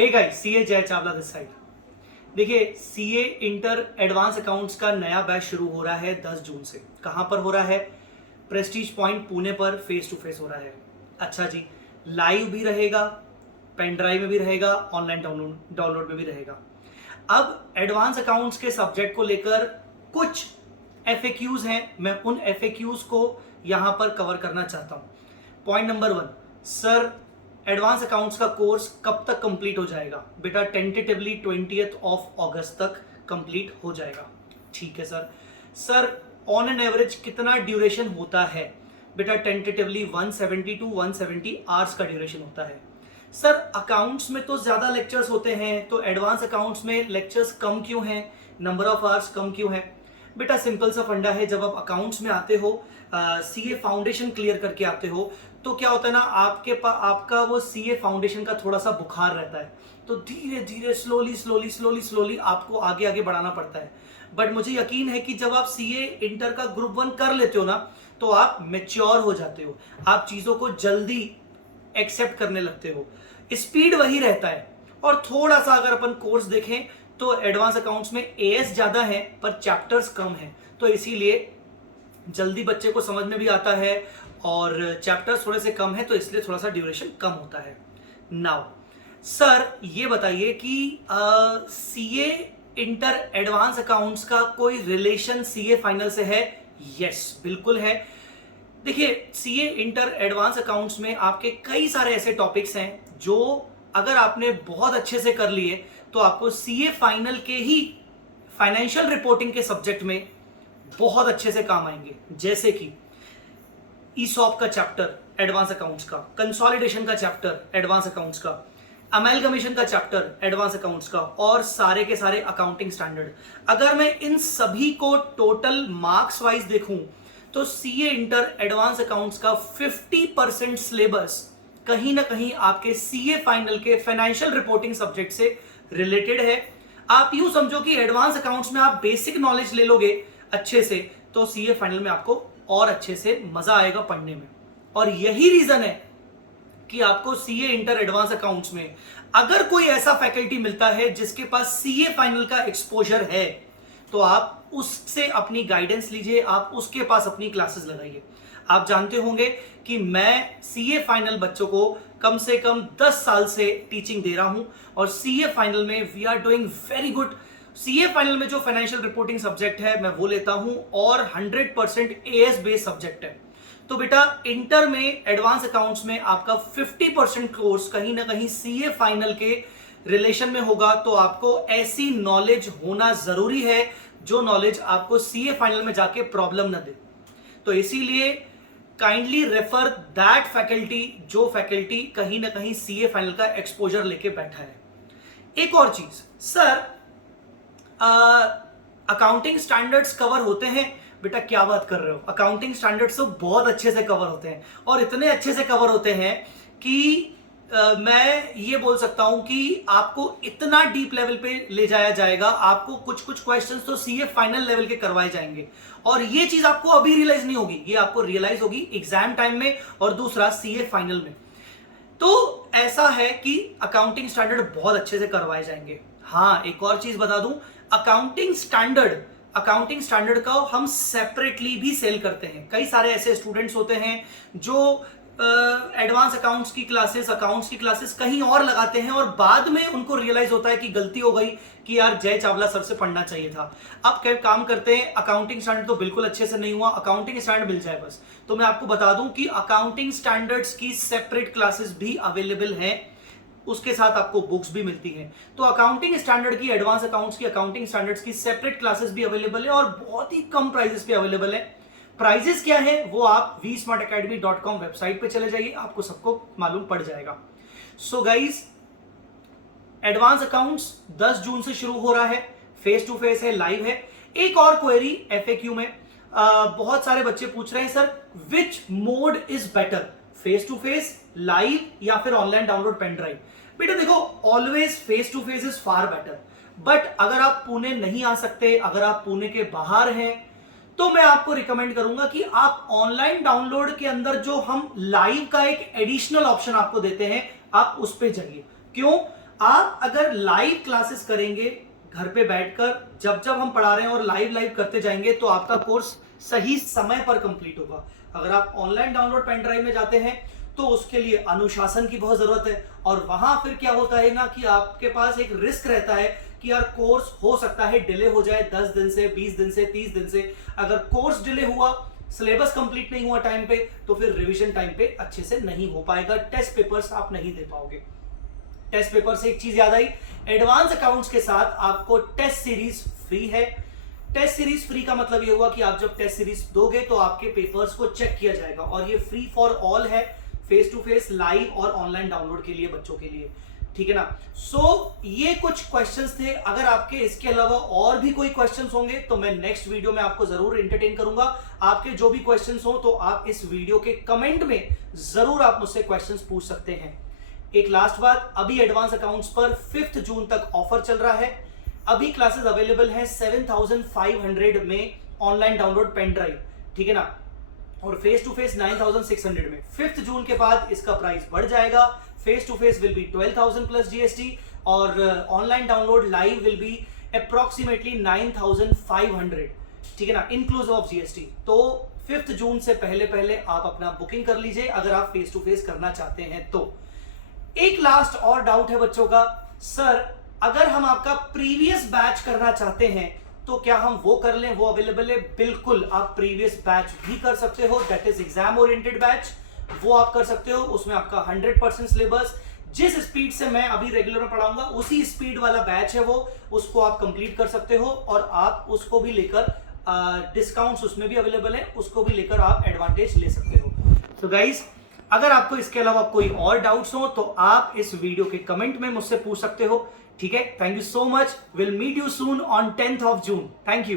Hey guys, CA जय Chawla this side. देखिए, CA inter advance accounts का नया बैच शुरू हो रहा है 10 जून से। कहां पर हो रहा है? प्रेस्टीज पॉइंट पुणे पर फेस टू फेस हो रहा है। अच्छा जी, लाइव भी रहेगा, पेन ड्राइव में भी रहेगा, ऑनलाइन डाउनलोड में भी रहेगा। अब एडवांस अकाउंट्स के सब्जेक्ट को लेकर कुछ एफएक्यूज हैं, मैं उन एफएक्यूज को यहां पर कवर करना चाहता हूं। Point number 1, sir advance accounts का कोर्स कब तक कंप्लीट हो जाएगा? बेटा टेंटेटिवली 20th ऑफ अगस्त तक कंप्लीट हो जाएगा। ठीक है sir. Sir on an average कितना ड्यूरेशन होता है? बेटा टेंटेटिवली 170 to 170 आवर्स का ड्यूरेशन होता है। सर अकाउंट्स में तो ज्यादा लेक्चर्स होते हैं, तो एडवांस अकाउंट्स में लेक्चर्स कम क्यों हैं, नंबर ऑफ आवर्स कम क्यों है? बेटा सिंपल सा फंडा है, जब आप अकाउंट्स में आते हो, सीए फाउंडेशन क्लियर करके आते हो, तो क्या होता है ना, आपका वो सीए फाउंडेशन का थोड़ा सा बुखार रहता है, तो धीरे धीरे स्लोली आपको आगे आगे बढ़ाना पड़ता है। बट मुझे यकीन है कि जब आप सीए इंटर का ग्रुप 1 कर लेते हो ना, तो आप मेच्योर हो जाते हो, आप चीजों को जल्दी एक्सेप्ट करने लगते हो, स्पीड वही रहता है। और थोड़ा सा अगर अपन कोर्स देखें तो एडवांस अकाउंट्स में एएस ज्यादा है पर चैप्टर्स कम है, तो इसीलिए जल्दी बच्चे को समझ में भी आता है, और चैप्टर्स थोड़े से कम है, तो इसलिए थोड़ा सा ड्यूरेशन कम होता है। नाउ सर ये बताइए कि सीए इंटर एडवांस अकाउंट्स का कोई रिलेशन सीए फाइनल से है? यस, बिल्कुल है। देखिए, सीए इंटर एडवांस अकाउंट्स में आपके कई सारे ऐसे टॉपिक्स हैं जो अगर आपने बहुत अच्छे से कर लिए तो आपको सीए फाइनल के ही फाइनेंशियल रिपोर्टिंग के सब्जेक्ट में बहुत अच्छे से काम आएंगे। जैसे कि ईसॉप का चैप्टर एडवांस अकाउंट्स का, कंसोलिडेशन का चैप्टर एडवांस अकाउंट्स का, अमेलगमेशन का चैप्टर एडवांस अकाउंट्स का, और सारे के सारे अकाउंटिंग स्टैंडर्ड। अगर मैं इन सभी को टोटल मार्क्स वाइज देखूं तो सीए इंटर एडवांस अकाउंट्स का 50% सिलेबस कहीं ना कहीं आपके सीए फाइनल के फाइनेंशियल रिपोर्टिंग सब्जेक्ट से रिलेटेड है। आप यूं समझो कि एडवांस अकाउंट्स में आप बेसिक नॉलेज ले लोगे अच्छे से, तो सीए फाइनल में आपको और अच्छे से मजा आएगा पढ़ने में। और यही रीजन है कि आपको सीए इंटर एडवांस अकाउंट्स में अगर कोई ऐसा फैकल्टी मिलता है जिसके पास सीए फाइनल का एक्सपोजर है, तो आप उससे अपनी गाइडेंस लीजिए, आप उसके पास अपनी क्लासेस लगाइए। आप जानते होंगे कि मैं सीए फाइनल बच्चों को कम से कम 10 साल से टीचिंग दे रहा हूं, और सीए फाइनल में we are doing very good. CA final में जो फाइनेंशियल रिपोर्टिंग सब्जेक्ट है मैं वो लेता हूं, और 100% एएस बेस्ड सब्जेक्ट है। तो बेटा इंटर में एडवांस अकाउंट्स में आपका 50% कोर्स कहीं ना कहीं सीए फाइनल के रिलेशन में होगा, तो आपको ऐसी नॉलेज होना जरूरी है जो नॉलेज आपको सीए फाइनल में जाके प्रॉब्लम न दे। तो इसीलिए काइंडली रेफर दैट फैकल्टी जो फैकल्टी कहीं ना कहीं सीए फाइनल का एक्सपोजर लेके बैठा है। एक और चीज, सर अकाउंटिंग स्टैंडर्ड्स कवर होते हैं? बेटा क्या बात कर रहे हो, अकाउंटिंग स्टैंडर्ड्स तो बहुत अच्छे से कवर होते हैं, और इतने अच्छे से कवर होते हैं कि मैं ये बोल सकता हूं कि आपको इतना डीप लेवल पे ले जाया जाएगा, आपको कुछ कुछ क्वेश्चंस तो सीए फाइनल लेवल के करवाए जाएंगे, और ये चीज आपको अभी रियलाइज नहीं होगी, ये आपको रियलाइज होगी एग्जाम टाइम में, और दूसरा सीए फाइनल में। तो ऐसा है कि अकाउंटिंग स्टैंडर्ड बहुत अच्छे से करवाए जाएंगे। हाँ, एक और चीज बता दूं, अकाउंटिंग स्टैंडर्ड का हम सेपरेटली भी सेल करते हैं। कई सारे ऐसे स्टूडेंट्स होते हैं जो एडवांस अकाउंट्स की क्लासेस कहीं और लगाते हैं, और बाद में उनको रियलाइज होता है कि गलती हो गई कि यार जय चावला सर से पढ़ना चाहिए था। अब क्या काम करते हैं, अकाउंटिंग स्टैंडर्ड तो बिल्कुल अच्छे से नहीं हुआ, अकाउंटिंग स्टैंडर्ड मिल जाए बस। तो मैं आपको बता दूं कि अकाउंटिंग स्टैंडर्ड्स की सेपरेट क्लासेस भी अवेलेबल हैं, उसके साथ आपको बुक्स भी मिलती हैं। तो अकाउंटिंग स्टैंडर्ड की, एडवांस अकाउंट्स की, अकाउंटिंग स्टैंडर्ड्स की सेपरेट क्लासेस भी अवेलेबल है, और बहुत ही कम प्राइसेस पे अवेलेबल है। प्राइजेस क्या है वो आप vsmartacademy.com वेबसाइट पे चले जाइए, आपको सबको मालूम पड़ जाएगा। सो गाइस, एडवांस अकाउंट्स 10 जून से शुरू हो रहा है, फेस टू फेस है, लाइव है। एक और क्वेरी एफएक्यू में बहुत सारे बच्चे पूछ रहे हैं, sir which mode is better, face to face, live, या फिर ऑनलाइन डाउनलोड पेन ड्राइव? बेटा देखो, always face to face is far better, but अगर आप पुणे नहीं आ सकते, अगर आप पुणे के बाहर हैं, तो मैं आपको रिकमेंड करूंगा कि आप ऑनलाइन डाउनलोड के अंदर जो हम लाइव का एक एडिशनल ऑप्शन आपको देते हैं, आप उस पे जाइए। क्यों? आप अगर लाइव क्लासेस करेंगे घर पे बैठकर, जब जब हम पढ़ा रहे हैं और लाइव करते जाएंगे, तो आपका कोर्स सही समय पर कंप्लीट होगा। अगर आप ऑनलाइन डाउनलोड पेन ड्राइव में जाते हैं तो उसके लिए अनुशासन की बहुत जरूरत है, और वहां फिर क्या होता है ना कि आपके पास एक रिस्क रहता है कि यार कोर्स हो सकता है डिले हो जाए 10 दिन से, 20 दिन से, 30 दिन से। अगर कोर्स डिले हुआ, सिलेबस कंप्लीट नहीं हुआ टाइम पे, तो फिर रिवीजन टाइम पे अच्छे से नहीं हो पाएगा, टेस्ट पेपर्स आप नहीं दे पाओगे। टेस्ट पेपर से एक चीज याद आई, एडवांस अकाउंट्स के साथ आपको टेस्ट सीरीज फ्री है। टेस्ट सीरीज फ्री का मतलब ये हुआ कि आप जब टेस्ट सीरीज दोगे तो आपके पेपर्स को चेक किया जाएगा, और ये फ्री फॉर ऑल है, फेस टू फेस, लाइव और ऑनलाइन डाउनलोड के लिए, बच्चों के लिए, ठीक है ना। ये कुछ क्वेश्चंस थे। अगर आपके इसके अलावा और भी कोई क्वेश्चंस होंगे तो मैं नेक्स्ट वीडियो में आपको जरूर एंटरटेन करूंगा। आपके जो भी क्वेश्चंस हो तो आप इस वीडियो के कमेंट में जरूर आप मुझसे क्वेश्चंस पूछ सकते हैं। एक लास्ट बात, अभी एडवांस अकाउंट्स पर 5 जून तक ऑफर चल रहा है। अभी क्लासेस अवेलेबल हैं 7500 में ऑनलाइन डाउनलोड पेन ड्राइव, ठीक है ना, और फेस टू फेस 9600 में। 5 जून के बाद इसका प्राइस बढ़ जाएगा। Face to face will be 12,000 plus GST, और online download live will be approximately 9,500, ठीक है ना, इंक्लूसिव ऑफ जीएसटी। तो 5 जून से पहले पहले आप अपना बुकिंग कर लीजिए अगर आप फेस टू फेस करना चाहते हैं तो। एक लास्ट और डाउट है बच्चों का, सर अगर हम आपका प्रीवियस बैच करना चाहते हैं तो क्या हम वो कर लें, वो अवेलेबल है? बिल्कुल, आप प्रीवियस बैच भी कर सकते हो, that is exam oriented batch, वो आप कर सकते हो। उसमें आपका 100% सिलेबस, जिस स्पीड से मैं अभी रेगुलर में पढ़ाऊंगा उसी स्पीड वाला बैच है वो, उसको आप कंप्लीट कर सकते हो, और आप उसको भी लेकर डिस्काउंट्स उसमें भी अवेलेबल है, उसको भी लेकर आप एडवांटेज ले सकते हो। तो गाइस, अगर आपको इसके अलावा कोई और डाउट्स हो तो आप इस वीडियो के कमेंट में मुझसे पूछ सकते हो, ठीक है। Thank you so much, will meet you soon on 10th of June। Thank you.